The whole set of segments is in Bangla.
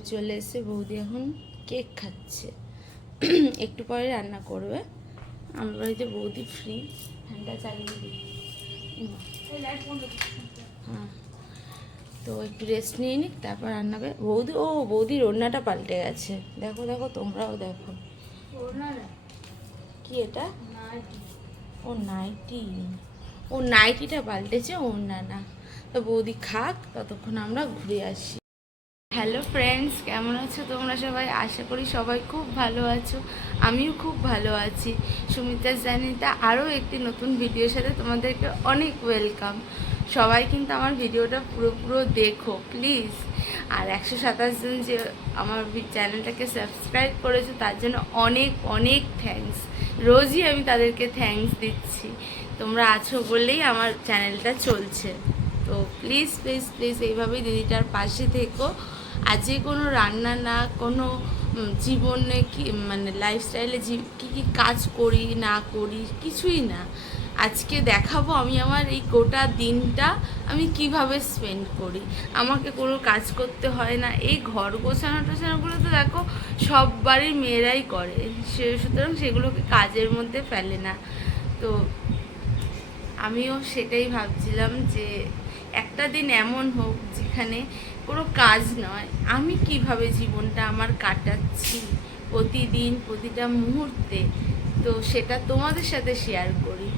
বৌদি চলে এসে বৌদি এখন কেক খাচ্ছে। একটু পরে রান্না করবে। আমার বাড়িতে বৌদি ফ্রি ফ্যানটা চালিয়ে দিই হ্যাঁ। তো একটু রেস্ট নিয়ে নিক তারপর রান্না করে বৌদি ও বৌদির ওড়নাটা পাল্টে গেছে। দেখো দেখো তোমরাও দেখো। কি এটা? ও নাইটি। ও নাইটিটা পাল্টেছে ওড়না না। তো বৌদি খাক ততক্ষণ আমরা ঘুরে আসি। হ্যালো ফ্রেন্ডস কেমন আছো তোমরা সবাই? আশা করি সবাই খুব ভালো আছো। আমিও খুব ভালো আছি। সুমিতা জানিতা আরও একটি নতুন ভিডিওর সাথে তোমাদেরকে অনেক ওয়েলকাম সবাই কিন্তু আমার ভিডিওটা পুরো পুরো দেখো প্লিজ আর একশো সাতাশ জন যে আমার চ্যানেলটাকে সাবস্ক্রাইব করেছ, তার জন্য অনেক অনেক থ্যাঙ্কস রোজই আমি তাদেরকে থ্যাঙ্কস দিচ্ছি। তোমরা আছো বলেই আমার চ্যানেলটা চলছে। তো প্লিজ প্লিজ প্লিজ এইভাবেই দিদিটার পাশে থেকো। আজকে কোনো রান্না না, কোনো জীবনে কি মানে লাইফস্টাইলে কী কী কাজ করি, না করি, কিছুই না। আজকে দেখাবো আমি আমার এই গোটা দিনটা আমি কীভাবে স্পেন্ড করি। আমাকে কোনো কাজ করতে হয় না। এই ঘর গোছানো টোছানোগুলো তো দেখো সব বাড়ির মেয়েরাই করে। সে, সুতরাং সেগুলোকে কাজের মধ্যে ফেলে না। তো আমিও সেটাই ভাবছিলাম যে একটা দিন এমন হোক যেখানে কোনো কাজ নয়। আমি কীভাবে জীবনটা আমার কাটাচ্ছি প্রতিদিন, প্রতিটা মুহূর্তে? তো সেটা তোমাদের সাথে শেয়ার করি।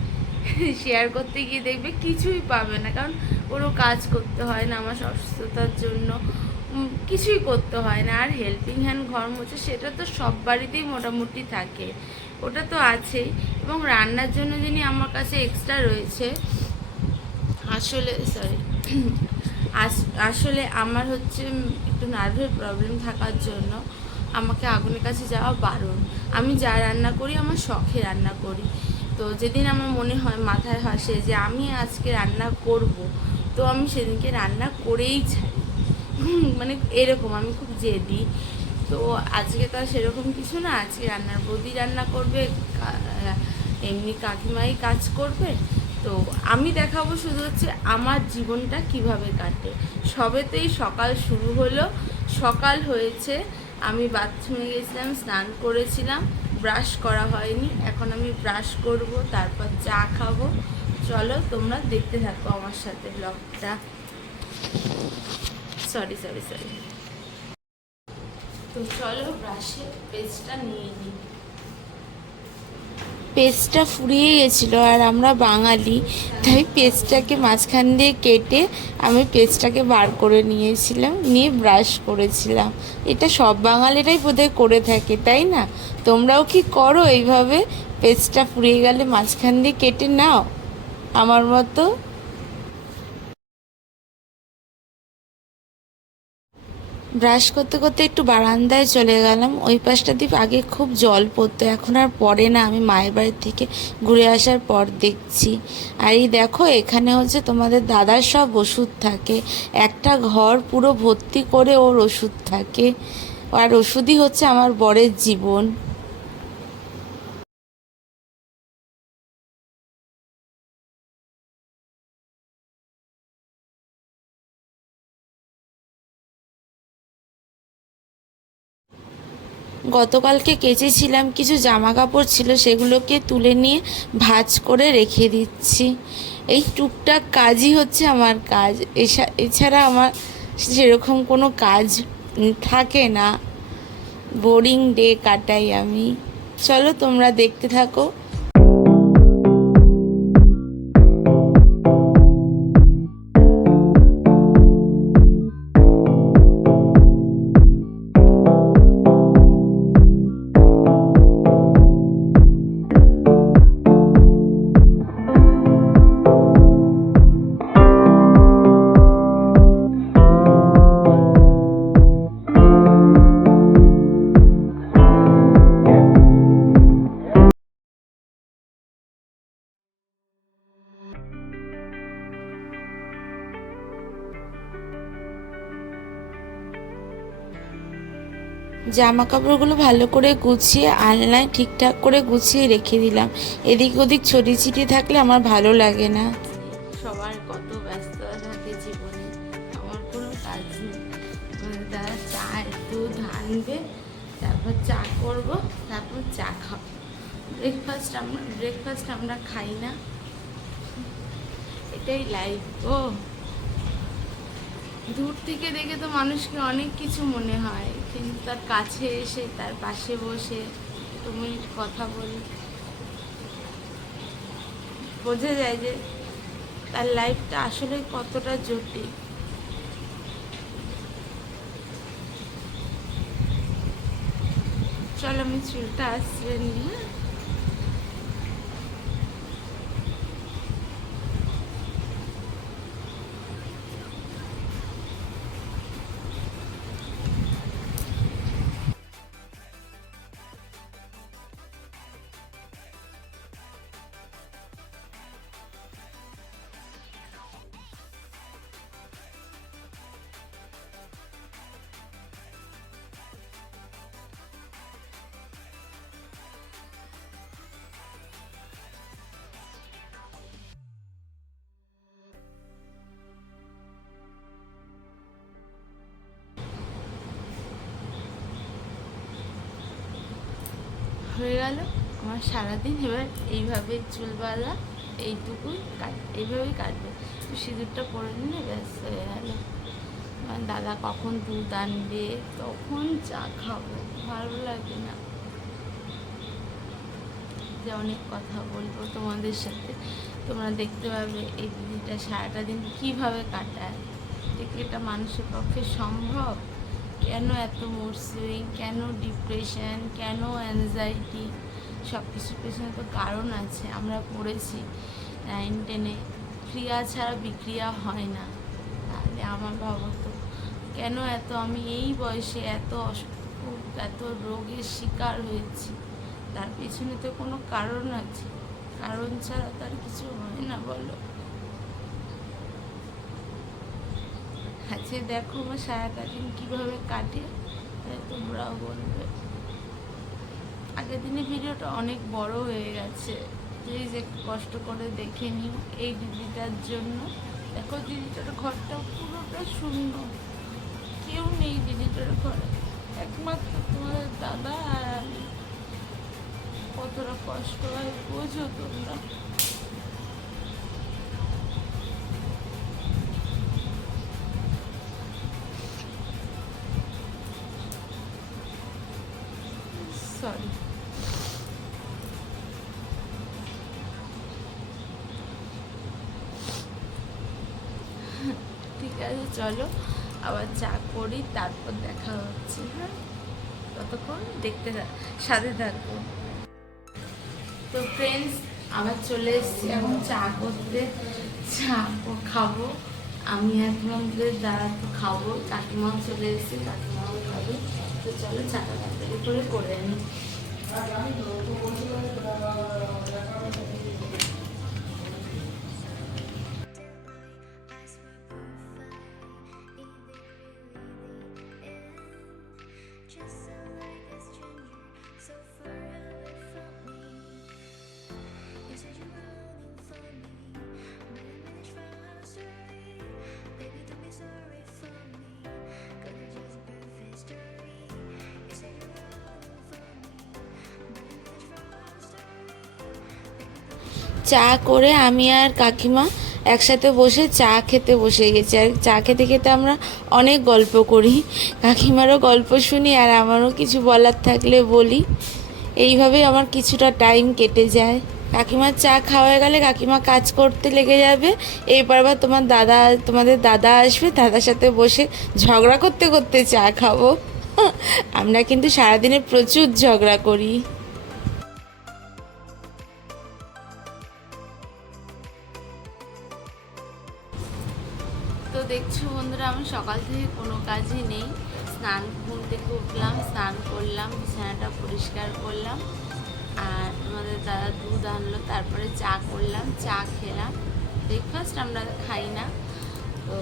শেয়ার করতে গিয়ে দেখবে কিছুই পাবে না, কারণ কোনো কাজ করতে হয় না আমার অসুস্থতার জন্য। কিছুই করতে হয় না। আর হেল্পিং হ্যান্ড ঘর মোছে সেটা তো সব বাড়িতেই মোটামুটি থাকে। ওটা তো আছেই। এবং রান্নার জন্য যিনি আমার কাছে এক্সট্রা রয়েছে, আসলে সরি আসলে আমার হচ্ছে একটু নার্ভের প্রবলেম থাকার জন্য আমাকে আগুনের কাছে যাওয়া বারণ। আমি যা রান্না করি আমার শখে রান্না করি। তো যেদিন আমার মনে হয়, মাথায় হাসে যে আমি আজকে রান্না করব, তো আমি সেদিনকে রান্না করেই ছাড়ি। মানে এরকম, আমি খুব জেদি। তো আজকে তো সেরকম কিছু না, আজকে রান্নার বৌদি রান্না করবে এমনি কাকিমাই কাজ করবে তো আমি দেখাবো শুধু হচ্ছে আমার জীবনটা কীভাবে কাটে। সবেতেই সকাল শুরু হলো, সকাল হয়েছে, আমি বাথরুমে গেছিলাম, স্নান করেছিলাম ব্রাশ করা হয়নি, এখন আমি ব্রাশ করব, তারপর চা খাব। চলো তোমরা দেখতে থাকো আমার সাথে ব্লগটা সরি সরি সরি তো চলো ব্রাশের পেস্টটা নিয়ে নিই। পেস্টটা ফুরিয়ে গেছিল আর আমরা বাঙালি, তাই পেস্টটাকে মাঝখান দিয়ে কেটে আমি পেস্টটাকে বার করে নিয়েছিলাম, নিয়ে ব্রাশ করেছিলাম। এটা সব বাঙালিরাই বোধহয় করে থাকে, তাই না? তোমরাও কি করো এইভাবে? পেস্টটা ফুরিয়ে গেলে মাঝখান দিয়ে কেটে নাও? আমার মতো ব্রাশ করতে করতে একটু বারান্দায় চলে গেলাম। ওই পাশটা দ্বীপ আগে খুব জল পড়তো, এখন আর পড়ে না। আমি মায়ের বাড়ির থেকে ঘুরে আসার পর দেখছি। আর এই দেখো, এখানে হচ্ছে তোমাদের দাদার সব ওষুধ থাকে। একটা ঘর পুরো ভর্তি করে ওর ওষুধ থাকে। আর ওষুধই হচ্ছে আমার বরের জীবন। গতকালকে কেচেছিলাম কিছু জামা কাপড় ছিল, সেগুলোকে তুলে নিয়ে ভাজ করে রেখে দিচ্ছি। এই টুকটাক কাজই হচ্ছে আমার কাজ। এছা- এছাড়া আমার সেরকম কোনো কাজ থাকে না। বোরিং ডে কাটাই আমি। চলো তোমরা দেখতে থাকো। জামা কাপড়গুলো ভালো করে গুছিয়ে আলনায় ঠিকঠাক করে গুছিয়ে রেখে দিলাম। এদিক ওদিক ছড়িয়ে ছিটিয়ে থাকলে আমার ভালো লাগে না। সবার কত ব্যস্ততা থাকে জীবনে, আমার কোনো কাজ নেই। দাদা চা দুধ আনবে তারপর চা করব, তারপর চা খাব। ব্রেকফাস্ট আমরা ব্রেকফাস্ট আমরা খাই না। এটাই লাইফ ও। দূর থেকে দেখে তো মানুষকে অনেক কিছু মনে হয়। কিন্তু তার কাছে এসে, তার পাশে বসে, তুমি কথা বল। বোঝা যায় যে তার লাইফটা আসলে কতটা জটিল। চল আমি চুলটা আসছে নিই হ্যাঁ হয়ে? সারাদিন এবার এইভাবে চুল বাঁধা এইটুকুই কাট এইভাবেই কাটবে। তো সিঁদুরটা পরে নিলে ব্যাস হয়ে গেল। দাদা কখন দুধ আনবে, তখন চা খাব, ভালো লাগে না। যে অনেক কথা বলব তোমাদের সাথে, তোমরা দেখতে পাবে এই দিদিটা সারাটা দিন কীভাবে কাটায়। কি এটা মানুষের পক্ষে সম্ভব। কেন এত মুড কেন ডিপ্রেশন কেন অ্যাংজাইটি সব কিছুর পেছনে তো কারণ আছে, আমরা পড়েছি নাইন টেনে ক্রিয়া ছাড়া বিক্রিয়া হয় না। তাহলে আমার ভাবো তো, কেন এত আমি এই বয়সে এত অসুখ, এত রোগের শিকার হয়েছি? তার পেছনে তো কোনো কারণ আছে। কারণ ছাড়া তার কিছু হয় না, বলো। আজকে দেখো আমার সারাটা দিন কীভাবে কাটে তোমরাও বলবে। আগের দিনে ভিডিওটা অনেক বড় হয়ে গেছে। প্লিজ একটু কষ্ট করে দেখে নিও এই দিদিটার জন্য। দেখো দিদিটার ঘরটা পুরোটা শূন্য কেউ নেই দিদিটার ঘরে। একমাত্র তোমাদের দাদা আর কতটা কষ্ট হয়, বোঝো তোমরা। চলো, আবার চা করি, তারপর দেখা হচ্ছে হ্যাঁ? ততক্ষণ দেখতে সাথে থাকব তো ফ্রেন্ডস আবার চলে এসেছি এখন চা করতে। চা খাব। আমি এখন আমাদের দাঁড়া তো খাব। কাকিমাও চলে এসেছে, কাকিমাও খাবে। তো চলো চাটা তাড়াতাড়ি করে করে নিই চা করে আমি আর কাকিমা একসাথে বসে চা খেতে বসে গেছি। আর চা খেতে খেতে আমরা অনেক গল্প করি। কাকিমারও গল্প শুনি আর আমারও কিছু বলার থাকলে বলি। এইভাবেই আমার কিছুটা টাইম কেটে যায়। কাকিমার চা খাওয়া গেলে কাকিমা কাজ করতে লেগে যাবে। এরপর আবার তোমার দাদা, তোমাদের দাদা আসবে। দাদার সাথে বসে ঝগড়া করতে করতে চা খাব। আমরা কিন্তু সারাদিনে প্রচুর ঝগড়া করি। খাই না। তো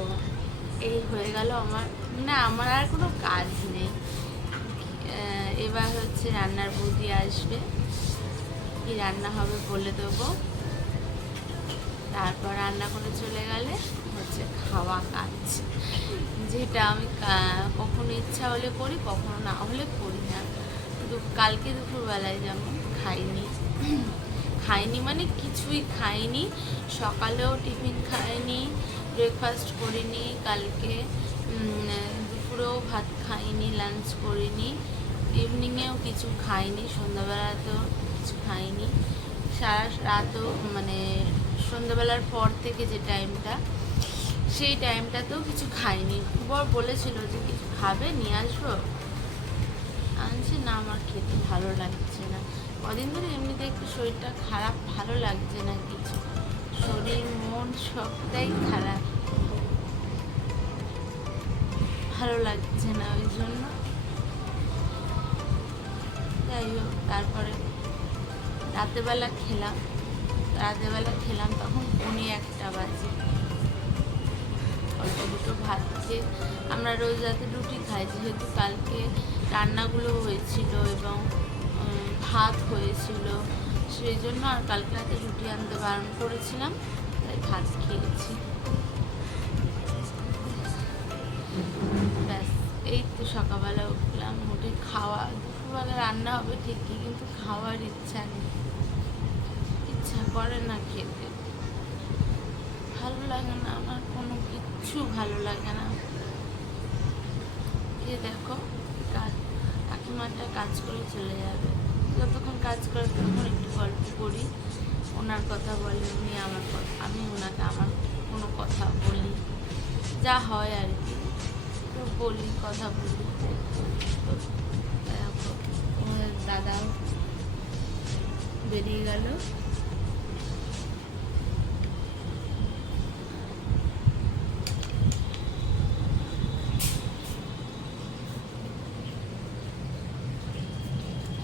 এই হয়ে গেল আমার। না, আমার আর কোনো কাজ নেই। এবার হচ্ছে রান্নার বৌদি আসবে। কি রান্না হবে বলে দেবো। তারপর রান্না করে চলে গেলে হচ্ছে খাওয়া কাজ। যেটা আমি কখনো ইচ্ছা হলে করি, কখনো না হলে করি না। কিন্তু কালকে দুপুরবেলায় যেমন খাইনি। খাইনি মানে কিছুই খাইনি। সকালেও টিফিন খাইনি ব্রেকফাস্ট করিনি, কালকে দুপুরেও ভাত খাইনি লাঞ্চ করিনি। ইভিনিংয়েও কিছু খাইনি, সন্ধ্যাবেলাতেও কিছু খাইনি। সারা রাতও মানে সন্ধ্যাবেলার পর থেকে যে টাইমটা সেই টাইমটাতেও কিছু খাইনি। বর বলেছিল যে কিছু খাবে, নিয়ে আসব? না, আমার খেতে ভালো লাগছে না। কদিন ধরে এমনিতে একটু শরীরটা খারাপ, ভালো লাগছে না কিছু। শরীর, মন সবটাই খারাপ। ভালো লাগছে না ওই জন্য। যাই হোক, তারপরে রাতেরবেলা খেলাম। রাতেরবেলা খেলাম, তখন পৌনে একটা বাজে। অল্প দুটো ভাত খেয়ে আমরা রোজ রাতে রুটি খাই, যেহেতু কালকে রান্নাগুলো হয়েছিল এবং ভাত হয়েছিল, সেই জন্য আর কালকে রাতে রুটি আনতে বারণ করেছিলাম, তাই ভাত খেয়েছি। ব্যাস, এই তো সকালবেলা উঠলাম, উঠে খাওয়া, দুপুরবেলা রান্না হবে ঠিকই, কিন্তু খাওয়ার ইচ্ছা নেই। ইচ্ছা করে না খেতে। ভালো লাগে না, আমার কোনো কিচ্ছু ভালো লাগে না। এই দেখো কাকিমাটা কাজ করে চলে যাবে। যতক্ষণ কাজ করে তখন একটু গল্প করি, ওনার কথা বলে, উনি আমার আমি ওনাকে আমার কোনো কথা বলি। যা হয় আর কি। তো বলি, কথা বলি। দাদাও বেরিয়ে গেল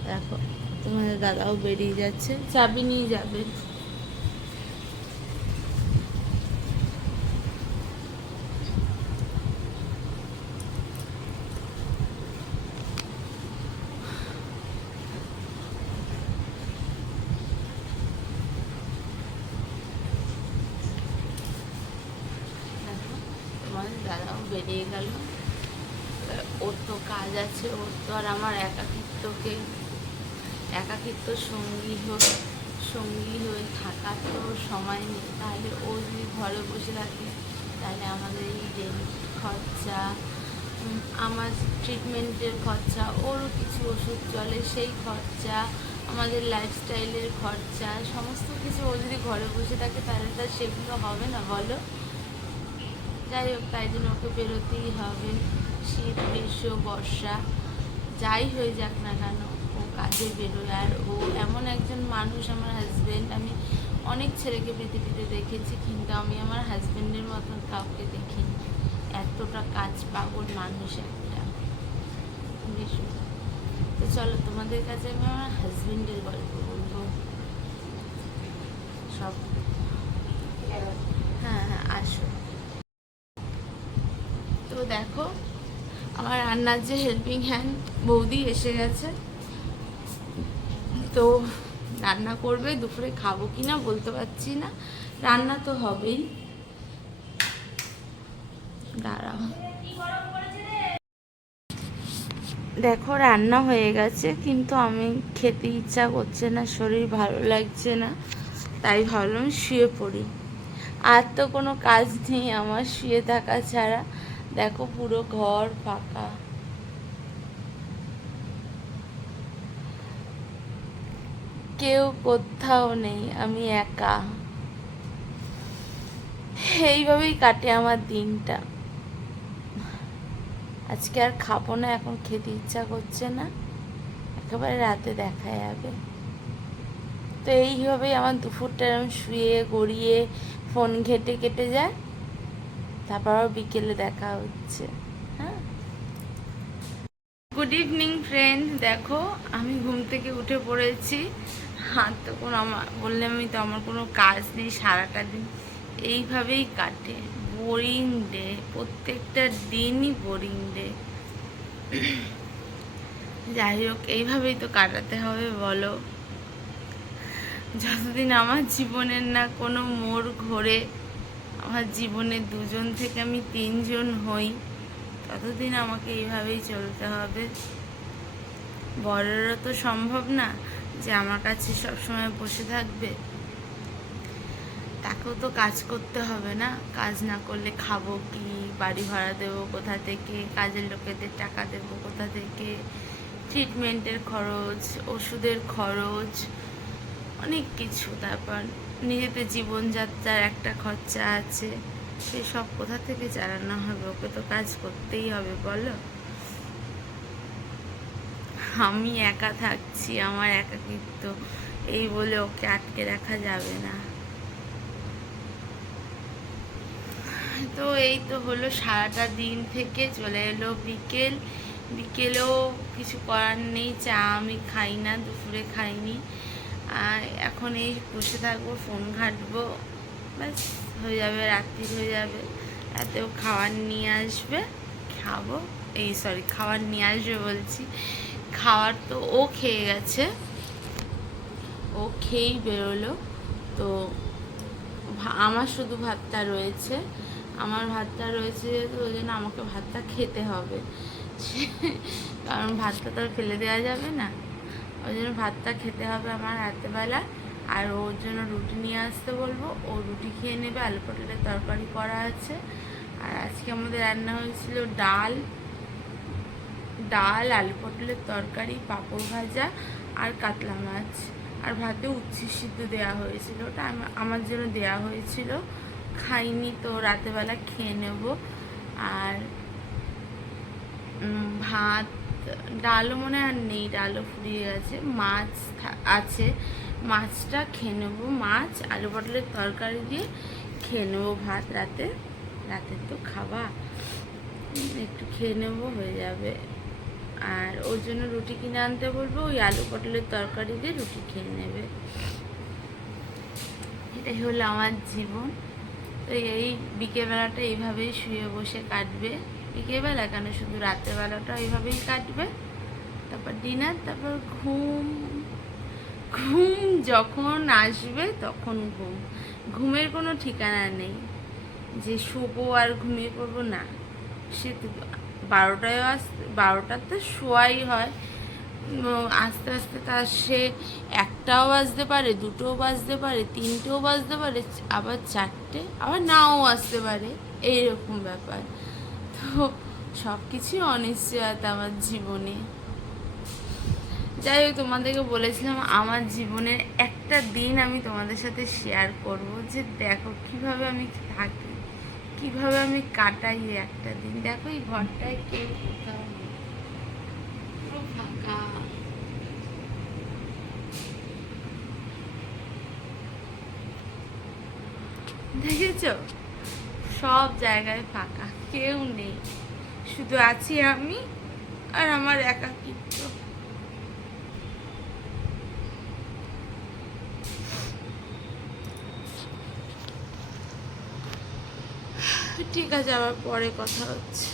দেখো তোমাদের দাদাও বেরিয়ে যাচ্ছে, চাবি নিয়ে যাবে। দাদাও বেরিয়ে গেল। ওর তো কাজ আছে, ওর তো আর আমার একাকিত্বকে একাকিত্ব সঙ্গী হয়ে সঙ্গী হয়ে থাকার তো সময় নেই। তাহলে ও যদি ঘরে বসে থাকে, তাহলে আমাদের এই রেন্ট খরচা আমার ট্রিটমেন্টের খরচা, ওরও কিছু ওষুধ চলে, সেই খরচা, আমাদের লাইফস্টাইলের খরচা, সমস্ত কিছু ও যদি ঘরে বসে থাকে, তাহলে তার সেগুলো হবে না, বলো? যাই হোক, তাই জন্য ওকে বেরোতেই হবে। শীত, গ্রীষ্ম, বর্ষা। যাই হয়ে যাক না কেন, ও কাজে বেরোয়। আর ও এমন একজন মানুষ, আমার হাজব্যান্ড আমি অনেক ছেলেকে পৃথিবীতে দেখেছি, কিন্তু আমি আমার হাজব্যান্ডের মতন কাউকে দেখিনি। এতটা কাজ পাগল মানুষ একটা। ভীষণ তো চলো, তোমাদের কাছে আমি আমার হাজব্যান্ডের গল্প বলব। সব। হ্যাঁ হ্যাঁ আসো তো দেখো আমার রান্নার যে হেল্পিং হ্যান্ড বৌদি এসে গেছে। তো রান্না করবে, দুপুরে খাব কি না বলতে পারছি না। রান্না তো হবেই। দাঁড়াও। দেখো, রান্না হয়ে গেছে, কিন্তু আমি খেতে ইচ্ছা করছে না, শরীর ভালো লাগছে না, তাই ভাবলাম শুয়ে পড়ি। আর তো কোনো কাজ নেই, আমার শুয়ে থাকা ছাড়া। দেখো পুরো ঘর ফাঁকা। কেউ কোথাও নেই, আমি একা। এইভাবেই কাটে আমার দিনটা। আজকে আর খাব না, এখন খেতে ইচ্ছা করছে না। একেবারে রাতে দেখা যাবে। তো এইভাবেই আমার দুপুরটা এরকম শুয়ে গড়িয়ে ফোন ঘেটে কেটে যায়। তারপর বিকেলে দেখা হচ্ছে। হ্যাঁ? গুড ইভিনিং ফ্রেন্ড দেখো, আমি ঘুম থেকে উঠে পড়েছি। হাত তো কোনো আমার, বললে আমি তো আমার কোনো কাজ নেই, সারাটা দিন। এইভাবেই কাটে বোরিং ডে প্রত্যেকটা দিনই বোরিং ডে যাই হোক, এইভাবেই তো কাটাতে হবে, বলো। যতদিন আমার জীবনের না কোনো মোড় ঘোরে, আমার জীবনে দুজন থেকে আমি তিনজন হই, ততদিন আমাকে এইভাবেই চলতে হবে। বড়েরও তো সম্ভব না যে আমার কাছে সবসময় বসে থাকবে, তাকেও তো কাজ করতে হবে না। কাজ না করলে খাব কি? বাড়ি ভাড়া দেবো কোথা থেকে? কাজের লোকেদের টাকা দেবো কোথা থেকে? ট্রিটমেন্টের খরচ, ওষুধের খরচ, অনেক কিছু। তারপর নিজেদের জীবনযাত্রার একটা খরচা আছে। সেই সব কোথা থেকে চালানো হবে? ওকে তো কাজ করতেই হবে, বলো। আমি একা থাকছি, আমার একাকিত্ব। এই বলে ওকে আটকে রাখা যাবে না। তো এই তো হলো সারাটা দিন থেকে চলে এলো বিকেল। বিকেলেও কিছু করার নেই, চা আমি খাই না, দুপুরে খাইনি। আর এখন এই বসে থাকব, ফোন ঘাঁটবো, ব্যাস, হয়ে যাবে রাত্রি হয়ে যাবে। রাতেও খাবার নিয়ে আসবে, খাব, এই সরি খাবার নিয়ে আসবে বলছি। খাবার তো ও খেয়ে গেছে। ও খেয়েই বেরোলো। তো আমার শুধু ভাতটা রয়েছে। আমার ভাতটা রয়েছে যেহেতু ওই জন্য আমাকে ভাতটা খেতে হবে। কারণ ভাতটা তো আর ফেলে দেওয়া যাবে না। ওই জন্য ভাতটা খেতে হবে আমার রাতেবেলা আর ওর জন্য রুটি নিয়ে আসতে বলব। ও রুটি খেয়ে নেবে, আলু পটলের তরকারি করা আছে। আর আজকে আমাদের রান্না হয়েছিল ডাল। ডাল, আলু পটলের তরকারি, পাঁপড় ভাজা আর কাতলা মাছ। আর ভাতে উচ্ছে সিদ্ধ দেওয়া হয়েছিল। ওটা আমার জন্য দেওয়া হয়েছিল। খাইনি তো রাতেবেলা খেয়ে নেব। আর ভাত, ডালও মনে আর নেই, ডালও ফুরিয়ে গেছে। মাছ আছে। মাছটা খেয়ে নেব। মাছ, আলু পটলের তরকারি দিয়ে খেয়ে নেব ভাত রাতে। রাতে তো খাবা একটু খেয়ে নেব, হয়ে যাবে। আর ওর জন্য রুটি কিনে আনতে বলব, ওই আলু পটলের তরকারি দিয়ে রুটি খেয়ে নেবে। এটাই হলো আমার জীবন। তো এই বিকেলবেলাটা এইভাবেই শুয়ে বসে কাটবে। বিকেলবেলা কেন? শুধু রাত্রেবেলাটা এইভাবেই কাটবে। তারপর ডিনার, তারপর ঘুম। ঘুম যখন আসবে তখন ঘুম। ঘুমের কোনো ঠিকানা নেই। যে শোবো আর ঘুমিয়ে পড়ব না, সে বারোটায় আসতে বারোটাতে শোয়াই হয়। আস্তে আস্তে তার সে একটাও বাজতে পারে, দুটোও বাজতে পারে, তিনটেও বাজতে পারে, আবার চারটে, আবার নাও আসতে পারে। এইরকম ব্যাপার। তো সব কিছুই অনিশ্চয়তা আমার জীবনে। যাই হোক, তোমাদেরকে বলেছিলাম, আমার জীবনের একটা দিন আমি তোমাদের সাথে শেয়ার করব যে দেখো কীভাবে আমি থাকি। কীভাবে আমি কাটাই একটা দিন? দেখো এই ঘরটায় কেউ কোথাও পুরো ফাঁকা। দেখেছ? সব জায়গায় ফাঁকা, কেউ নেই। শুধু আছি আমি আর আমার একাকিত্ব। ঠিক আছে, আবার পরে কথা হচ্ছে।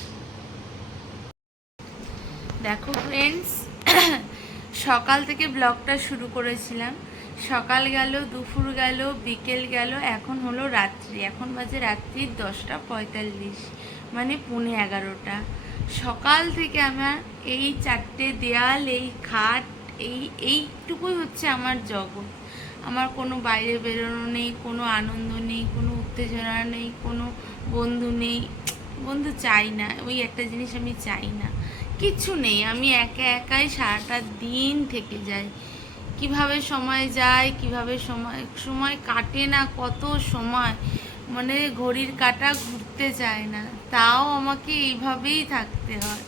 দেখো ফ্রেন্ডস সকাল থেকে ব্লগটা শুরু করেছিলাম। সকাল গেল, দুপুর গেল, বিকেল গেল, এখন হলো রাত্রি। এখন বাজে রাত্রির দশটা পঁয়তাল্লিশ মানে পৌনে এগারোটা। সকাল থেকে আমার এই চারটে দেয়াল, এই খাট, এই, এইটুকুই হচ্ছে আমার জগৎ। আমার কোনো বাইরে বেরোনো নেই, কোনো আনন্দ নেই, কোনো উত্তেজনা নেই, কোনো বন্ধু নেই। বন্ধু চাই না, ওই একটা জিনিস আমি চাই না। কিচ্ছু নেই, আমি একা একাই সারাটা দিন থেকে যাই। কীভাবে সময় যায়, কীভাবে সময় সময় কাটে না, কত সময়। মানে ঘড়ির কাঁটা ঘুরতে চায় না, তাও আমাকে এইভাবেই থাকতে হয়।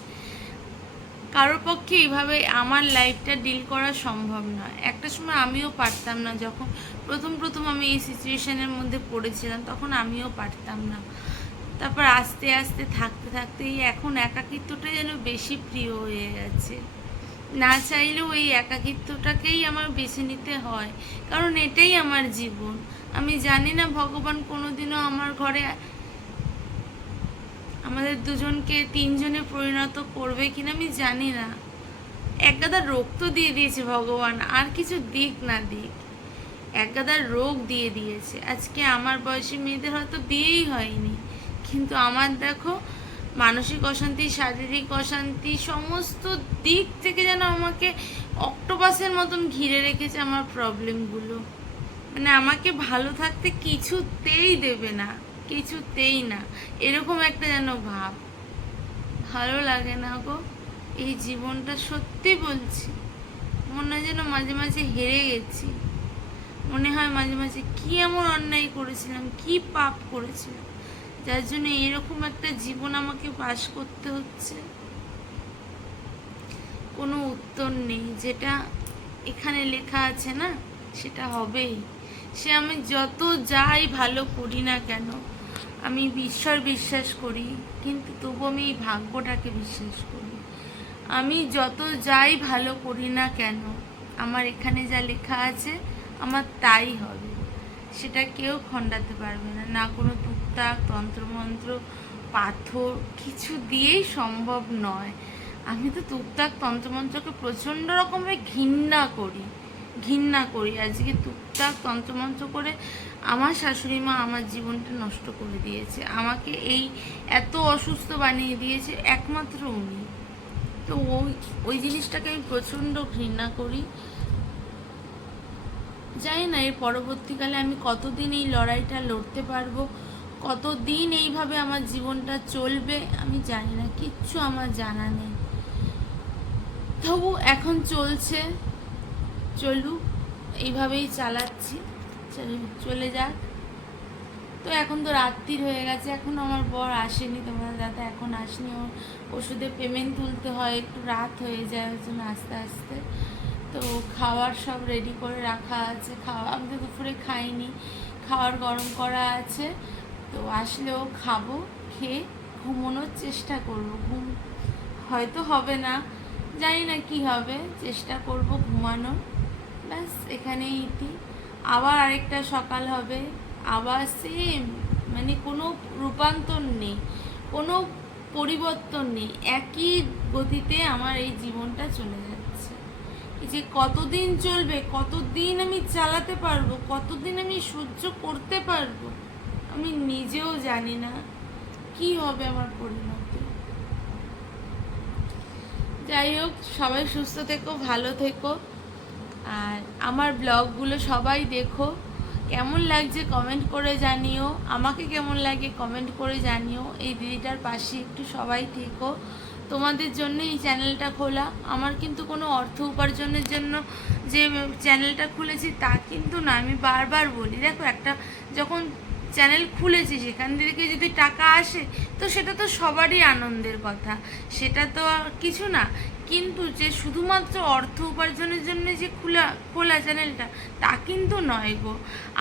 কারোর পক্ষে এইভাবে আমার লাইফটা ডিল করা সম্ভব নয় একটা সময় আমিও পারতাম না। যখন প্রথম প্রথম আমি এই সিচুয়েশানের মধ্যে পড়েছিলাম, তখন আমিও পারতাম না। তারপর আস্তে আস্তে, থাকতে থাকতে এই এখন একাকিত্বটা যেন বেশি প্রিয় হয়ে গেছে। না চাইলেও এই একাকিত্বটাকেই আমার বেছে নিতে হয়। কারণ এটাই আমার জীবন। আমি জানি না ভগবান কোনোদিনও আমার ঘরে আমাদের দুজনকে তিনজনে পরিণত করবে কিনা আমি জানি না। একগাদা রোগ তো দিয়ে দিয়েছে ভগবান, আর কিছু দিক না দিক। একগাদা রোগ দিয়ে দিয়েছে। আজকে আমার বয়সী মেয়েদের হয়তো বিয়েই হয়নি। কিন্তু আমার দেখো, মানসিক অশান্তি, শারীরিক অশান্তি, সমস্ত দিক থেকে যেন আমাকে অক্টোপাসের মতন ঘিরে রেখেছে আমার প্রবলেমগুলো। মানে আমাকে ভালো থাকতে কিছুতেই দেবে না। কিছুতেই না। এরকম একটা যেন ভাব। ভালো লাগে না গো। এই জীবনটা সত্যি বলছি। মনে হয় যেন মাঝে মাঝে হেরে গেছি। মনে হয় মাঝে মাঝে কি এমন অন্যায় করেছিলাম, কি পাপ করেছিলাম। যার জন্য এরকম একটা জীবন আমাকে পাশ করতে হচ্ছে। কোনো উত্তর নেই। যেটা এখানে লেখা আছে না, সেটা হবেই। সে আমি যত যাই ভালো করি না কেন আমি ঈশ্বর বিশ্বাস করি, কিন্তু তবু আমি এই ভাগ্যটাকে বিশ্বাস করি। আমি যত যাই ভালো করি না কেন, আমার এখানে যা লেখা আছে, আমার তাই হবে। সেটা কেউ খণ্ডাতে পারবে না। না কোনো টুকটাক তন্ত্রমন্ত্র, পাথর, কিছু দিয়েই সম্ভব নয়। আমি তো টুকটাক তন্ত্রমন্ত্রকে প্রচণ্ড রকমের ঘৃণা করি। ঘৃণা করি। আজকে টুকটাক তন্ত্রমন্ত্র করে আমার শাশুড়ি মা আমার জীবনটা নষ্ট করে দিয়েছে। আমাকে এই এত অসুস্থ বানিয়ে দিয়েছে একমাত্র উনি। তো ওই ওই জিনিসটাকে আমি প্রচণ্ড ঘৃণা করি। জানি না, এর পরবর্তীকালে আমি কতদিন এই লড়াইটা লড়তে পারব? কতদিন এইভাবে আমার জীবনটা চলবে? আমি জানি না, কিচ্ছু আমার জানা নেই। তবু এখন চলছে। চলুক এইভাবেই চালাচ্ছি। চল- যাক। তো এখন তো রাত্রির হয়ে গেছে, এখন আমার বর আসেনি তোমার দাদা, এখন আসেনি ওর ওষুধের পেমেন্ট তুলতে হয়, একটু রাত হয়ে যায়, ওই জন্য আস্তে আস্তে। তো খাওয়ার সব রেডি করে রাখা আছে, খাওয়া, আমি তো দুপুরে খাইনি, খাওয়ার গরম করা আছে, তো আসলেও খাব, খেয়ে ঘুমানোর চেষ্টা করব, ঘুম হয়তো হবে না, জানি না কি হবে, চেষ্টা করব ঘুমানোর। ব্যাস, এখানেই ইতি। আবার আরেকটা সকাল হবে। আবার সেম মানে কোনো রূপান্তর নেই, কোনো পরিবর্তন নেই। একই গতিতে আমার এই জীবনটা চলে যাচ্ছে। যে কতদিন চলবে, কতদিন আমি চালাতে পারব, কতদিন আমি সহ্য করতে পারব, আমি নিজেও জানি না কি হবে আমার পরিণতি। যাই হোক, সবাই সুস্থ থেকো, ভালো থেকো। আর আমার ব্লগগুলো সবাই দেখো। কেমন লাগছে কমেন্ট করে জানিও। আমাকে কেমন লাগে কমেন্ট করে জানিও। এই দিদিটার পাশে একটু সবাই থেকো। তোমাদের জন্য এই চ্যানেলটা খোলা। আমার কিন্তু কোনো অর্থ উপার্জনের জন্য যে চ্যানেলটা খুলেছি তা কিন্তু না। আমি বারবার বলি, দেখো একটা যখন চ্যানেল খুলেছি, সেখান থেকে যদি টাকা আসে, তো সেটা তো সবারই আনন্দের কথা। সেটা তো কিছু না। কিন্তু যে শুধুমাত্র অর্থ উপার্জনের জন্য যে খোলা খোলা চ্যানেলটা, তা কিন্তু নয় গো।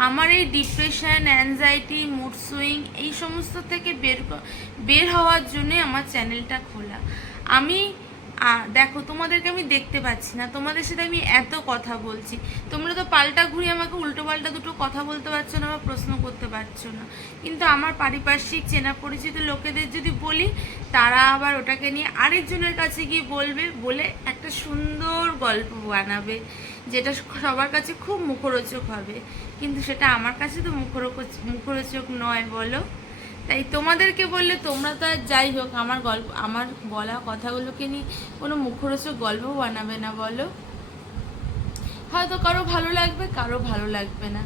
আমার এই ডিপ্রেশন অ্যাংজাইটি মুড সুইং এই সমস্ত থেকে বের বের হওয়ার জন্যই আমার চ্যানেলটা খোলা। আমি দেখো, তোমাদেরকে আমি দেখতে পাচ্ছি না। তোমাদের সাথে আমি এত কথা বলছি। তোমরা তো পাল্টা ঘুরিয়ে আমাকে উল্টো পাল্টা দুটো কথা বলতে পারছ না বা প্রশ্ন করতে পারছ না। কিন্তু আমার পারিপার্শ্বিক, চেনা পরিচিত লোকেদের যদি বলি, তারা আবার ওটাকে নিয়ে আরেকজনের কাছে গিয়ে বলবে, বলে একটা সুন্দর গল্প বানাবে, যেটা সবার কাছে খুব মুখরোচক হবে। কিন্তু সেটা আমার কাছে তো মুখরোচক মুখরোচক নয়, বলো। তাই তোমাদেরকে বললে তোমরা তো আর যাই হোক, আমার গল্প, আমার বলা কথাগুলোকে নিয়ে কোনো মুখরোচক গল্প বানাবে না, বলো। হয়তো কারও ভালো লাগবে, কারও ভালো লাগবে না।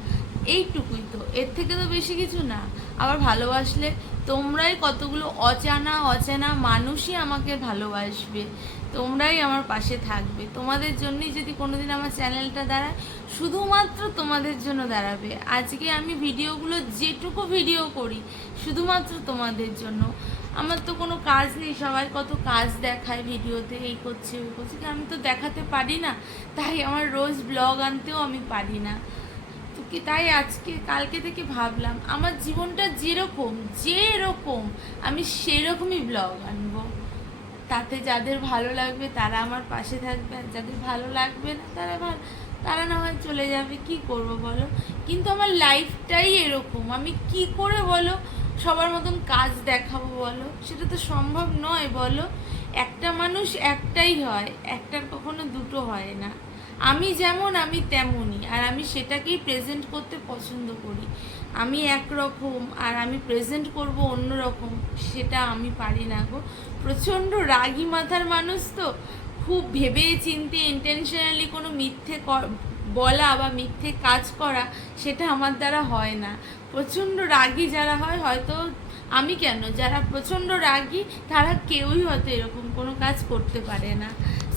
এইটুকুই তো, এর থেকে তো বেশি কিছু না। আবার ভালোবাসলে তোমরাই কতগুলো অজানা, অচেনা মানুষই আমাকে ভালোবাসবে। তোমরাই আমার পাশে থাকবে। তোমাদের জন্যই যদি কোনোদিন আমার চ্যানেলটা দাঁড়ায়, শুধুমাত্র তোমাদের জন্য দাঁড়াবে। আজকে আমি ভিডিওগুলো যেটুকু ভিডিও করি, শুধুমাত্র তোমাদের জন্য। আমার তো কোনো কাজ নেই, সবাই কত কাজ দেখায় ভিডিওতে, এই করছে, ওই করছে আমি তো দেখাতে পারি না। তাই আমার রোজ ব্লগ আনতেও আমি পারি না। তো কি তাই আজকে, কালকে থেকে ভাবলাম, আমার জীবনটা যেরকম যেরকম, আমি সেরকমই ব্লগ আনব। তাতে যাদের ভালো লাগবে তারা আমার পাশে থাকবে, আর যাদের ভালো লাগবে না তারা ভালো তারা না হয় চলে যাবে, কি করব বলো? কিন্তু আমার লাইফটাই এরকম, আমি কি করে বলো সবার মতন কাজ দেখাবো বলো? সেটা তো সম্ভব নয় বলো। একটা মানুষ একটাই হয়, একটার কখনো দুটো হয় না। আমি যেমন, আমি তেমনই, আর আমি সেটাকেই প্রেজেন্ট করতে পছন্দ করি। আমি একরকম আর আমি প্রেজেন্ট করব অন্য রকম সেটা আমি পারি না গো। প্রচণ্ড রাগী মাথার মানুষ তো। খুব ভেবে চিনতে ইন্টেনশনালি কোনো মিথ্যে বলা বা মিথ্যে কাজ করা, সেটা আমার দ্বারা হয় না। প্রচণ্ড রাগী যারা হয়, হয়তো আমি কেন? যারা প্রচণ্ড রাগী, তারা কেউই হয়তো এরকম কোনো কাজ করতে পারে না।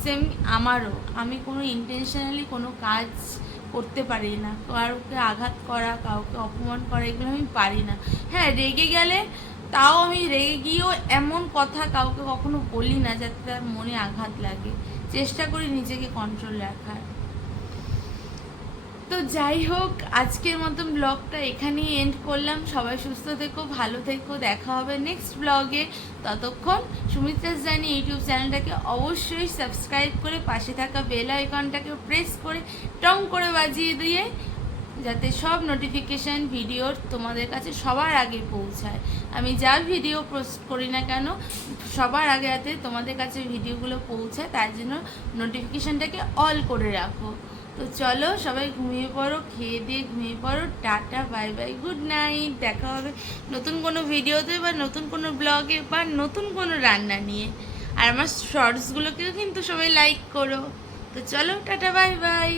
সেম আমারও, আমি কোনো ইন্টেনশনালি কোনো কাজ করতে পারি না কাউকে আঘাত করা, কাউকে অপমান করা, এগুলো আমি পারি না। হ্যাঁ রেগে গেলে তাও আমি রেগে গিয়েও এমন কথা কাউকে কখনো বলি না যাতে তার মনে আঘাত লাগে। চেষ্টা করি নিজেকে কন্ট্রোল রাখার। তো যাই হোক, আজকের মতন ব্লগটা এখানেই এন্ড করলাম। সবাই সুস্থ থেকো, ভালো থেকো, দেখা হবে নেক্সট ব্লগে ততক্ষণ সুমিত্রাস জানি ইউটিউব চ্যানেলটাকে অবশ্যই সাবস্ক্রাইব করে পাশে থাকা বেল আইকনটাকে প্রেস করে টং করে বাজিয়ে দিয়ে যাতে সব নোটিফিকেশান ভিডিওর তোমাদের কাছে সবার আগে পৌঁছায়। আমি যা ভিডিও পোস্ট করি না কেন, সবার আগে যাতে তোমাদের কাছে ভিডিওগুলো পৌঁছায়, তার জন্য নোটিফিকেশানটাকে অল করে রাখো। তো চলো সবাই ঘুমিয়ে পড়ো, খেয়ে দিয়ে ঘুমিয়ে পড়ো। Tata bye bye good night দেখা হবে নতুন কোনো ভিডিওতে বা নতুন কোনো ব্লগে বা নতুন কোনো রান্না নিয়ে। আর আমার শর্টসগুলোকেও কিন্তু সবাই লাইক করো। তো চলো, টাটা বাই বাই